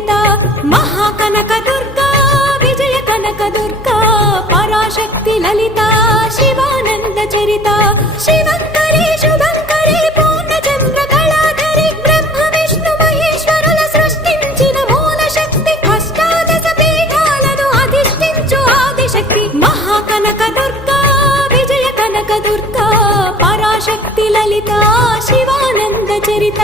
చరిత మహాకనక దుర్గా విజయ కనక దుర్గా పరాశక్తి లలిత శివానంద చరిత శివంకరి శుభంకరి పూర్ణచంద్ర కళాధరి బ్రహ్మ విష్ణు మహేశ్వరుల సృష్టించిన మూల శక్తి అష్టాదశ పీఠాలను అధిష్ఠించు ఆదిశక్తి మహాకనక దుర్గా విజయ కనక దుర్గా పరాశక్తి లలిత శివానంద చరిత